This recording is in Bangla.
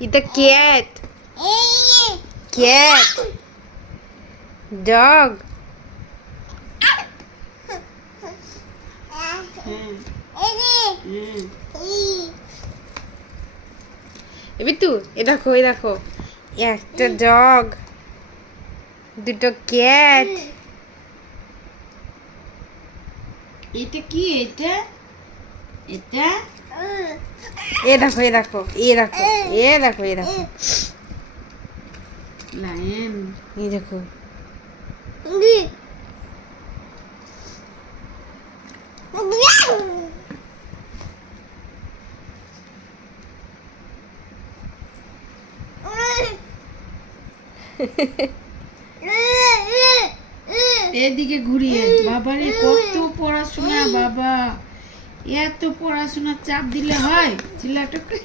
It's a cat. Cat. Dog. Bittu এ দেখো একটা ডগ, দুটো ক্যাট। এটা কি? এটা এটা এ দেখো লায়ন। এই দেখো এদিকে ঘুরিয়ে। বাবারে কত পড়াশোনা বাবা, এত পড়াশোনার চাপ দিলে হয় ছেলেটাকে?